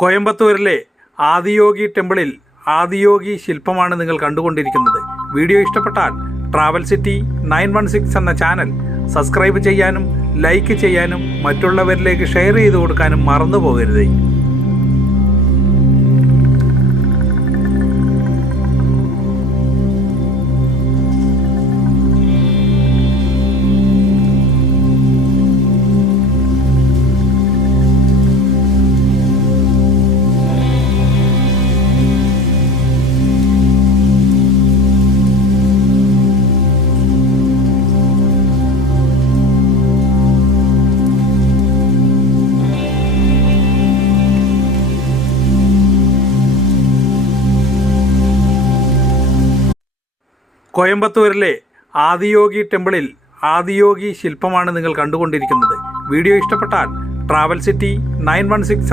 കോയമ്പത്തൂരിലെ ആദിയോഗി ടെമ്പിളിൽ ആദിയോഗി ശില്പമാണ് നിങ്ങൾ കണ്ടുകൊണ്ടിരിക്കുന്നത്. വീഡിയോ ഇഷ്ടപ്പെട്ടാൽ ട്രാവൽ സിറ്റി 916 എന്ന ചാനൽ സബ്സ്ക്രൈബ് ചെയ്യാനും ലൈക്ക് ചെയ്യാനും മറ്റുള്ളവരിലേക്ക് ഷെയർ ചെയ്ത് കൊടുക്കാനും മറന്നു പോകരുത്. കോയമ്പത്തൂരിലെ ആദിയോഗി ടെമ്പിളിൽ ആദിയോഗി ശില്പമാണ് നിങ്ങൾ കണ്ടുകൊണ്ടിരിക്കുന്നത്. വീഡിയോ ഇഷ്ടപ്പെട്ടാൽ ട്രാവൽ സിറ്റി 916